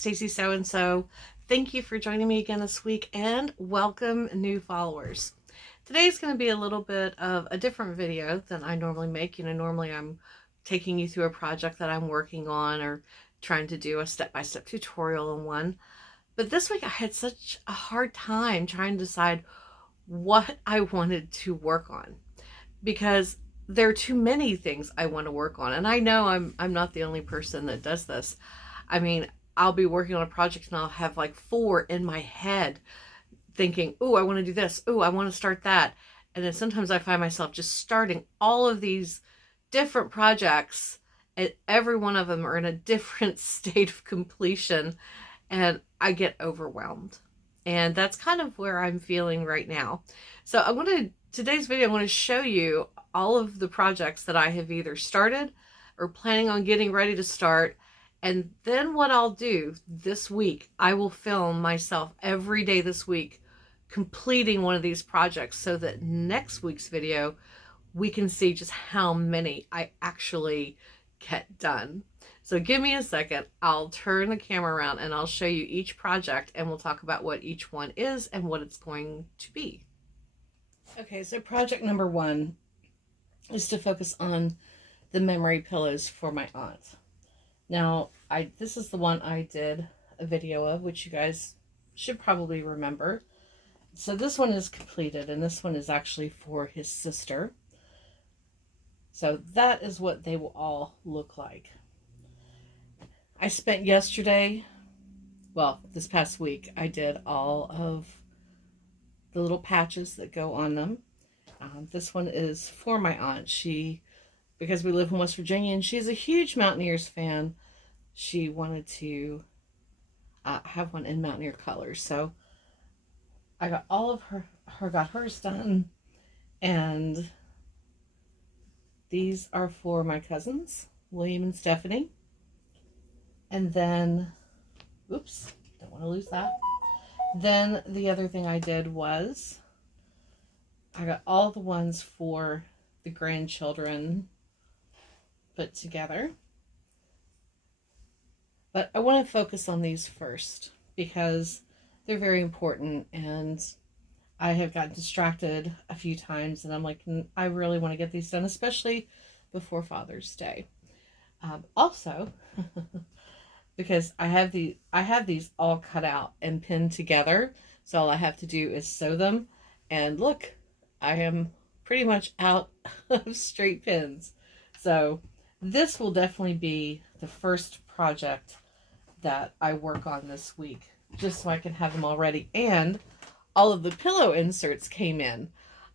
Stacy So-and-so. Thank you for joining me again this week and welcome new followers. Today's going to be a little bit of a different video than I normally make. Normally I'm taking you through a project that I'm working on or trying to do a step-by-step tutorial on one. But this week I had such a hard time trying to decide what I wanted to work on because there are too many things I want to work on. And I know I'm not the only person that does this. I mean, I'll be working on a project and I'll have like 4 in my head thinking, oh, I want to do this. Oh, I want to start that. And then sometimes I find myself just starting all of these different projects, and every one of them are in a different state of completion, and I get overwhelmed. And that's kind of where I'm feeling right now. So today's video, I want to show you all of the projects that I have either started or planning on getting ready to start. And then what I'll do this week, I will film myself every day this week completing one of these projects so that next week's video, we can see just how many I actually get done. So give me a second, I'll turn the camera around and I'll show you each project and we'll talk about what each one is and what it's going to be. Okay, so project number 1 is to focus on the memory pillows for my aunt. Now, this is the one I did a video of, which you guys should probably remember. So this one is completed, and this one is actually for his sister. So that is what they will all look like. I spent this past week, I did all of the little patches that go on them. This one is for my aunt. Because we live in West Virginia and she's a huge Mountaineers fan, she wanted to have one in Mountaineer colors. So I got all of got hers done, and these are for my cousins, William and Stephanie. And then, oops, don't want to lose that. Then the other thing I did was I got all the ones for the grandchildren put together. But I want to focus on these first because they're very important, and I have gotten distracted a few times, and I'm like, I really want to get these done, especially before Father's Day. Also, because I have these all cut out and pinned together, so all I have to do is sew them, and look, I am pretty much out of straight pins. So this will definitely be the first project that I work on this week, just so I can have them all ready. And all of the pillow inserts came in,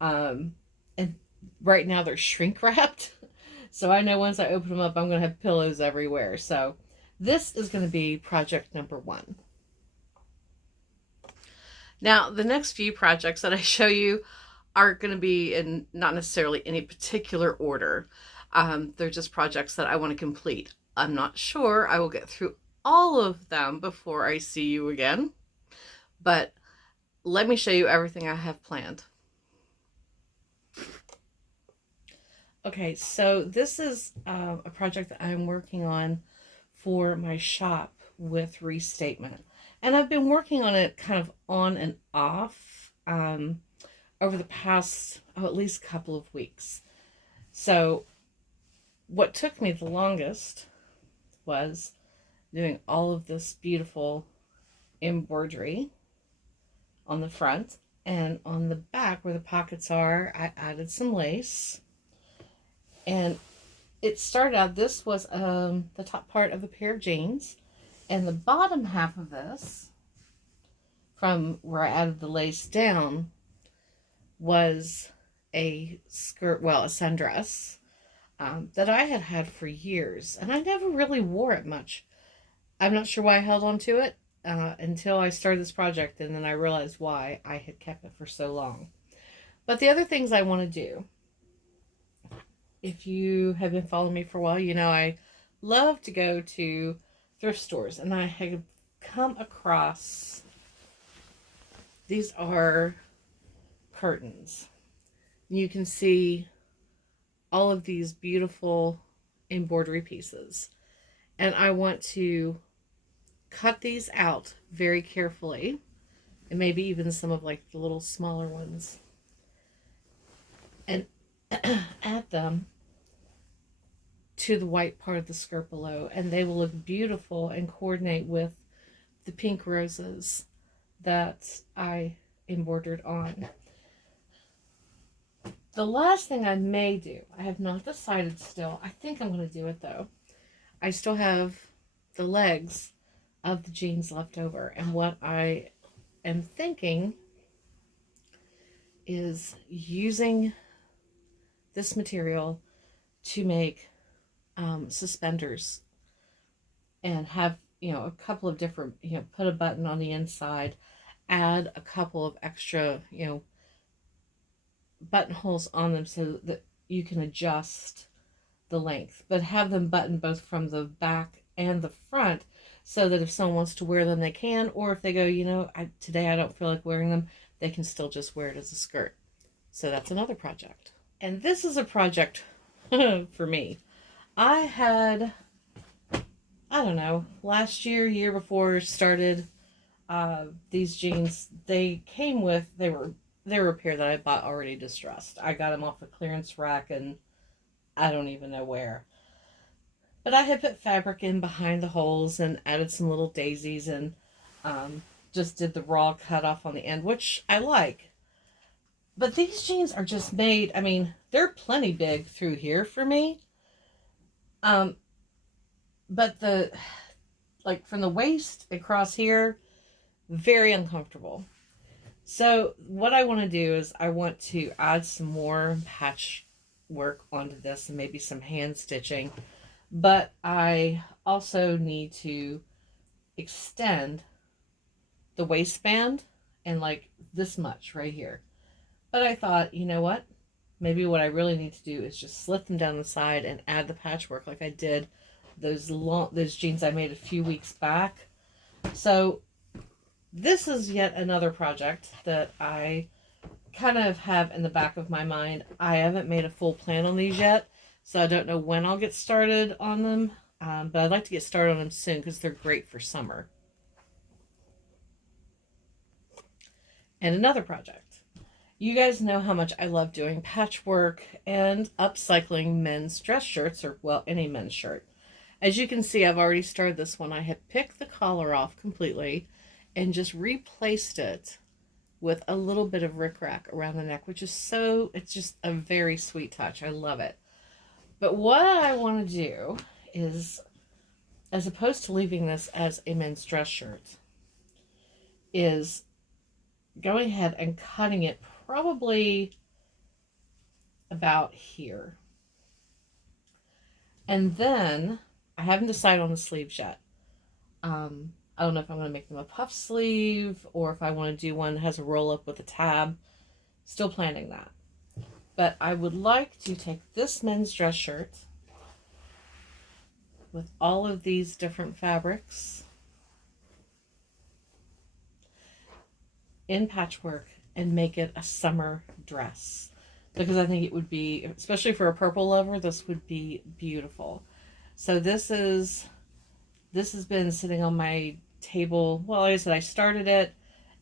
and right now they're shrink wrapped, so I know once I open them up I'm going to have pillows everywhere. So this is going to be project number 1. Now the next few projects that I show you are going to be in not necessarily any particular order. They're just projects that I want to complete. I'm not sure I will get through all of them before I see you again, but let me show you everything I have planned. Okay, so this is a project that I'm working on for my shop with Restatement, and I've been working on it kind of on and off over the past at least couple of weeks. So what took me the longest was doing all of this beautiful embroidery on the front, and on the back where the pockets are, I added some lace. And it started out, this was the top part of a pair of jeans, and the bottom half of this, from where I added the lace down, was a skirt, well, a sundress that I had had for years, and I never really wore it much. I'm not sure why I held on to it until I started this project, and then I realized why I had kept it for so long. But the other things I want to do, if you have been following me for a while, you know I love to go to thrift stores, and I have come across, these are curtains. You can see all of these beautiful embroidery pieces, and I want to cut these out very carefully, and maybe even some of like the little smaller ones, and add them to the white part of the skirt below, and they will look beautiful and coordinate with the pink roses that I embroidered on. The last thing I may do, I have not decided still. I think I'm going to do it though. I still have the legs of the jeans left over, and what I am thinking is using this material to make suspenders, and have, you know, a couple of different, you know, put a button on the inside, add a couple of extra, you know, buttonholes on them so that you can adjust the length, but have them button both from the back and the front, so that if someone wants to wear them, they can, or if they go, you know, today I don't feel like wearing them, they can still just wear it as a skirt. So that's another project. And this is a project for me. I had, I don't know, last year before started, these jeans, they came with, they were a pair that I bought already distressed. I got them off a clearance rack, and I don't even know where. But I had put fabric in behind the holes and added some little daisies, and just did the raw cut off on the end, which I like. But these jeans are just made, I mean, they're plenty big through here for me. But like from the waist across here, very uncomfortable. So what I want to do is I want to add some more patch work onto this, and maybe some hand stitching. But I also need to extend the waistband, and like this much right here. But I thought, you know what? Maybe what I really need to do is just slit them down the side and add the patchwork like I did those jeans I made a few weeks back. So this is yet another project that I kind of have in the back of my mind. I haven't made a full plan on these yet, so I don't know when I'll get started on them, but I'd like to get started on them soon because they're great for summer. And another project. You guys know how much I love doing patchwork and upcycling men's dress shirts, or, well, any men's shirt. As you can see, I've already started this one. I had picked the collar off completely and just replaced it with a little bit of rickrack around the neck, which is so, it's just a very sweet touch. I love it. But what I want to do is, as opposed to leaving this as a men's dress shirt, is going ahead and cutting it probably about here. And then, I haven't decided on the sleeves yet. I don't know if I'm going to make them a puff sleeve, or if I want to do one that has a roll up with a tab. Still planning that. But I would like to take this men's dress shirt with all of these different fabrics in patchwork and make it a summer dress, because I think it would be, especially for a purple lover, this would be beautiful. So this has been sitting on my table. Well, like I said, I started it,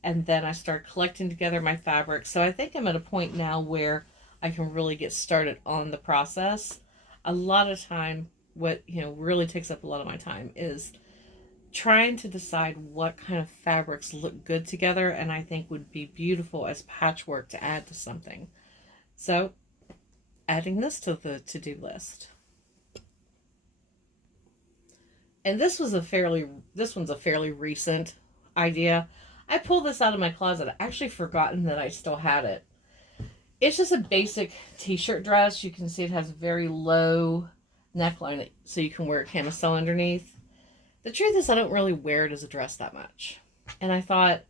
and then I started collecting together my fabric. So I think I'm at a point now where I can really get started on the process. A lot of time, what, you know, really takes up a lot of my time is trying to decide what kind of fabrics look good together, and I think would be beautiful as patchwork to add to something. So, adding this to the to-do list. And this one's a fairly recent idea. I pulled this out of my closet. I actually forgotten that I still had it. It's just a basic t-shirt dress. You can see it has a very low neckline, so you can wear a camisole underneath. The truth is, I don't really wear it as a dress that much. And I thought,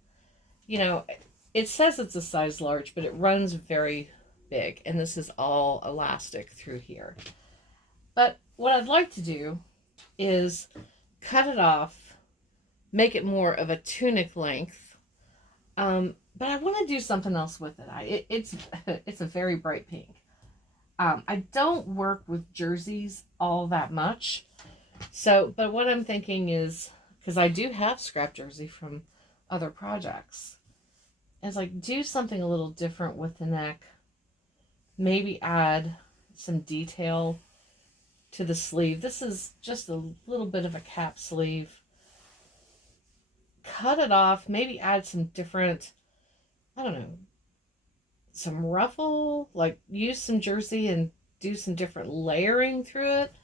you know, it says it's a size large, but it runs very big. And this is all elastic through here. But what I'd like to do is cut it off, make it more of a tunic length. But I want to do something else with it. It's a very bright pink. I don't work with jerseys all that much. So, but what I'm thinking is because I do have scrap jersey from other projects. And it's like, do something a little different with the neck. Maybe add some detail to the sleeve. This is just a little bit of a cap sleeve. Cut it off, maybe add some different, I don't know, some ruffle, like use some jersey and do some different layering through it.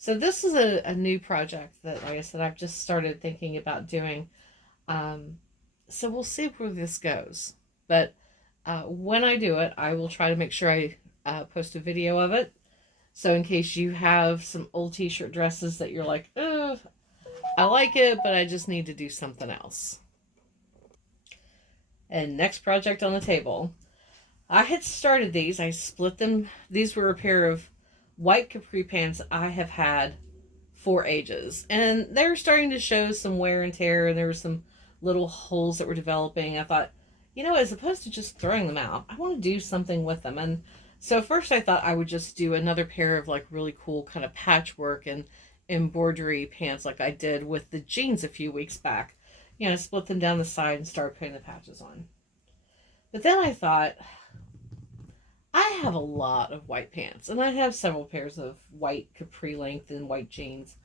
So this is a new project that, like I said, I've just started thinking about doing. So we'll see where this goes. But when I do it, I will try to make sure I post a video of it. So in case you have some old t-shirt dresses that you're like, oh, I like it, but I just need to do something else. And next project on the table. I had started these. I split them. These were a pair of white capri pants I have had for ages. And they're starting to show some wear and tear, and there were some little holes that were developing. I thought, as opposed to just throwing them out, I want to do something with them. And so first I thought I would just do another pair of like really cool kind of patchwork and embroidery pants like I did with the jeans a few weeks back. Split them down the side and start putting the patches on. But then I thought, I have a lot of white pants, and I have several pairs of white capri length and white jeans.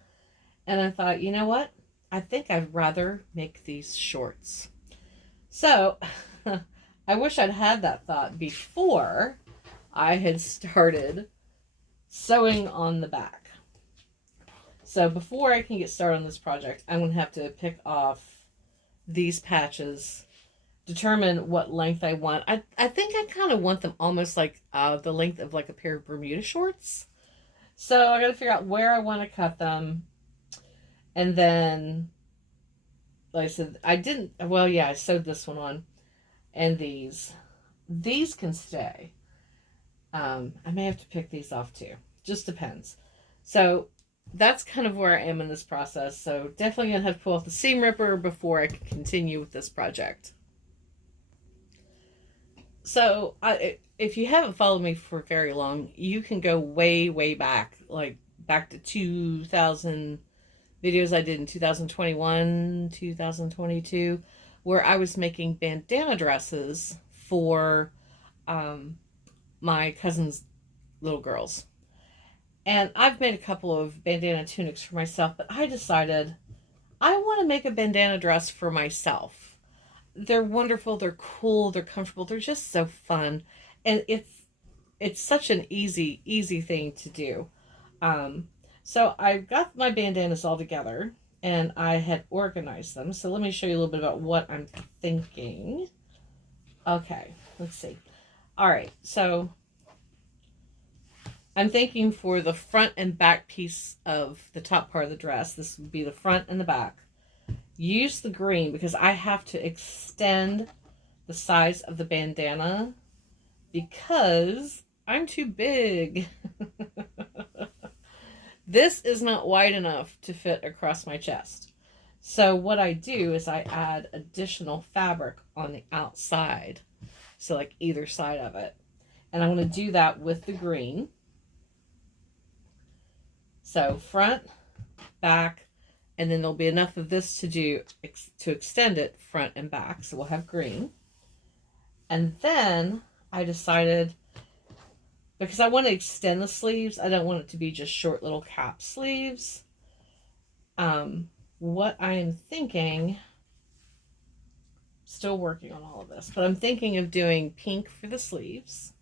And I thought, you know what? I think I'd rather make these shorts. So I wish I'd had that thought before I had started sewing on the back. So before I can get started on this project, I'm going to have to pick off these patches, determine what length I want. I think I kind of want them almost like the length of like a pair of Bermuda shorts. So I got to figure out where I want to cut them. And then, like I said, I sewed this one on. And these can stay. I may have to pick these off too. Just depends. So that's kind of where I am in this process. So definitely going to have to pull off the seam ripper before I can continue with this project. So if you haven't followed me for very long, you can go way, way back, like back to 2000 videos I did in 2021, 2022, where I was making bandana dresses for my cousin's little girls. And I've made a couple of bandana tunics for myself, but I decided I want to make a bandana dress for myself. They're wonderful, they're cool, they're comfortable, they're just so fun. And it's such an easy thing to do. So I've got my bandanas all together and I had organized them. So let me show you a little bit about what I'm thinking. Okay, let's see. All right, so I'm thinking for the front and back piece of the top part of the dress, this would be the front and the back. Use the green because I have to extend the size of the bandana because I'm too big. This is not wide enough to fit across my chest. So what I do is I add additional fabric on the outside. So like either side of it. And I'm going to do that with the green. So front, back, and then there'll be enough of this to extend it front and back. So we'll have green. And then I decided, because I want to extend the sleeves, I don't want it to be just short little cap sleeves. What I am thinking, still working on all of this, but I'm thinking of doing pink for the sleeves.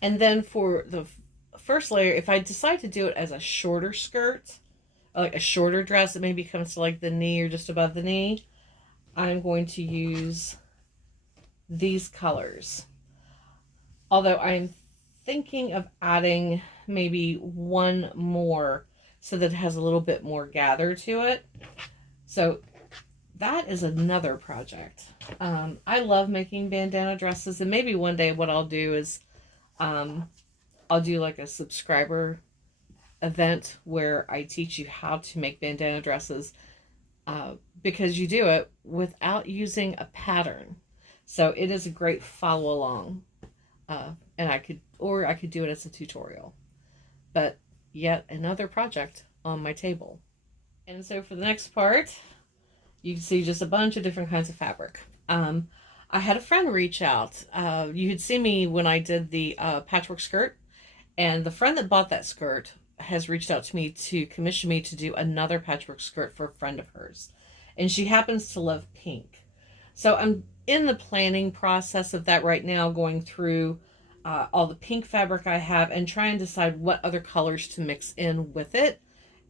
And then for the first layer, if I decide to do it as a shorter skirt, like a shorter dress that maybe comes to like the knee or just above the knee, I'm going to use these colors. Although I'm thinking of adding maybe one more so that it has a little bit more gather to it. So that is another project. I love making bandana dresses, and maybe one day what I'll do is I'll do like a subscriber event where I teach you how to make bandana dresses because you do it without using a pattern. So it is a great follow along. And I could do it as a tutorial. But yet another project on my table. And so for the next part, you can see just a bunch of different kinds of fabric. I had a friend reach out. You had seen me when I did the patchwork skirt, and the friend that bought that skirt has reached out to me to commission me to do another patchwork skirt for a friend of hers. And she happens to love pink. So I'm in the planning process of that right now, going through all the pink fabric I have and trying to decide what other colors to mix in with it.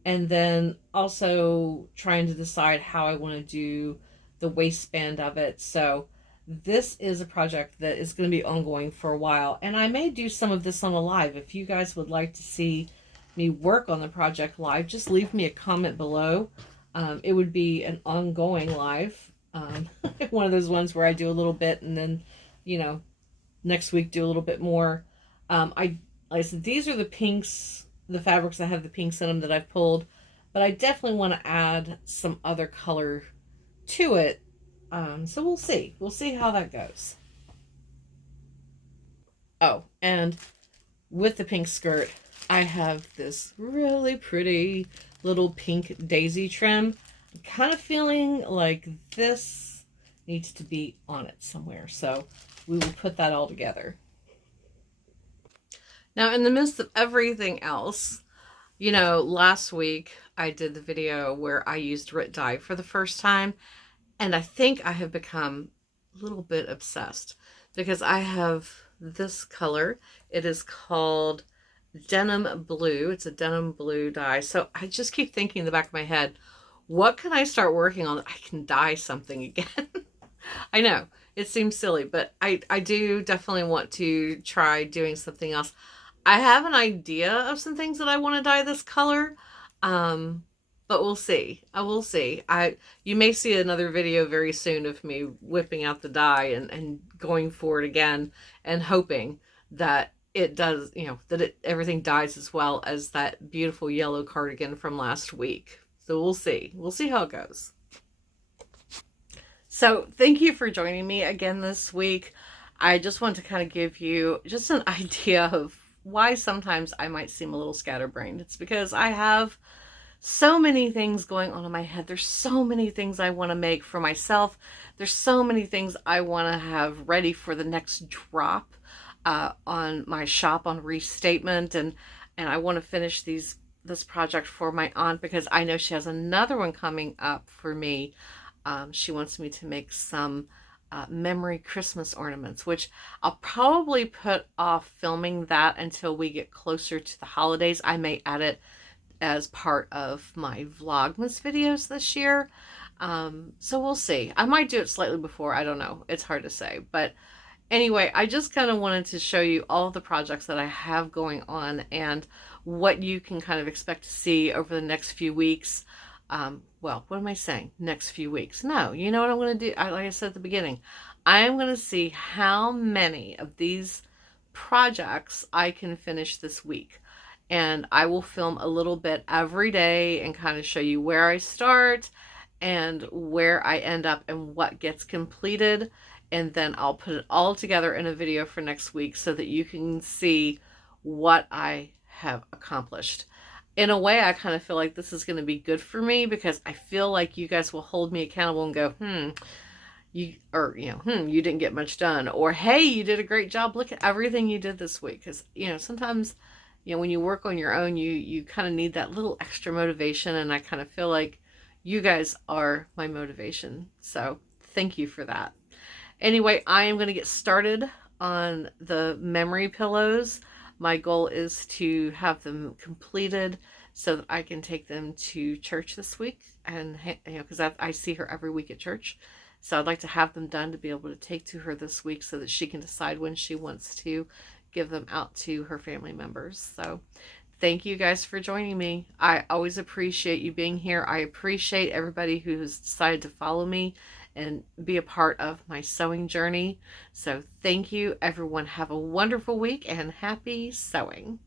And then also trying to decide how I want to do the waistband of it. So this is a project that is going to be ongoing for a while. And I may do some of this on a live. If you guys would like to see me work on the project live, just leave me a comment below. It would be an ongoing live. One of those ones where I do a little bit and then, you know, next week do a little bit more. Like I said, these are the pinks, the fabrics that have the pinks in them that I've pulled, but I definitely want to add some other color to it. So we'll see. We'll see how that goes. Oh, and with the pink skirt, I have this really pretty little pink daisy trim. I'm kind of feeling like this needs to be on it somewhere. So we will put that all together. Now, in the midst of everything else, you know, last week I did the video where I used Rit dye for the first time, and I think I have become a little bit obsessed because I have this color. It is called Denim Blue. It's a denim blue dye. So I just keep thinking in the back of my head, what can I start working on that I can dye something again? I know it seems silly, but I do definitely want to try doing something else. I have an idea of some things that I want to dye this color. Um, but we'll see. I will see. You may see another video very soon of me whipping out the dye and going for it again and hoping that it does, you know, that everything dyes as well as that beautiful yellow cardigan from last week. So we'll see. We'll see how it goes. So thank you for joining me again this week. I just want to kind of give you just an idea of why sometimes I might seem a little scatterbrained. It's because I have so many things going on in my head. There's so many things I want to make for myself. There's so many things I want to have ready for the next drop on my shop on Restatement, and I want to finish this project for my aunt because I know she has another one coming up for me. She wants me to make some memory Christmas ornaments, which I'll probably put off filming that until we get closer to the holidays. I may add it as part of my Vlogmas videos this year. So we'll see. I might do it slightly before. I don't know. It's hard to say. But anyway, I just kind of wanted to show you all of the projects that I have going on and what you can kind of expect to see over the next few weeks. Well, what am I saying? Next few weeks. No, you know what I'm going to do? Like I said at the beginning, I am going to see how many of these projects I can finish this week. And I will film a little bit every day and kind of show you where I start and where I end up and what gets completed. And then I'll put it all together in a video for next week so that you can see what I have accomplished. In a way, I kind of feel like this is going to be good for me because I feel like you guys will hold me accountable and go, you didn't get much done, or hey, you did a great job. Look at everything you did this week. Because sometimes, when you work on your own, you kind of need that little extra motivation, and I kind of feel like you guys are my motivation. So thank you for that. Anyway, I am going to get started on the memory pillows. My goal is to have them completed so that I can take them to church this week, and because I see her every week at church. So I'd like to have them done to be able to take to her this week so that she can decide when she wants to give them out to her family members. So thank you guys for joining me. I always appreciate you being here. I appreciate everybody who's decided to follow me and be a part of my sewing journey. So thank you, everyone. Have a wonderful week and happy sewing.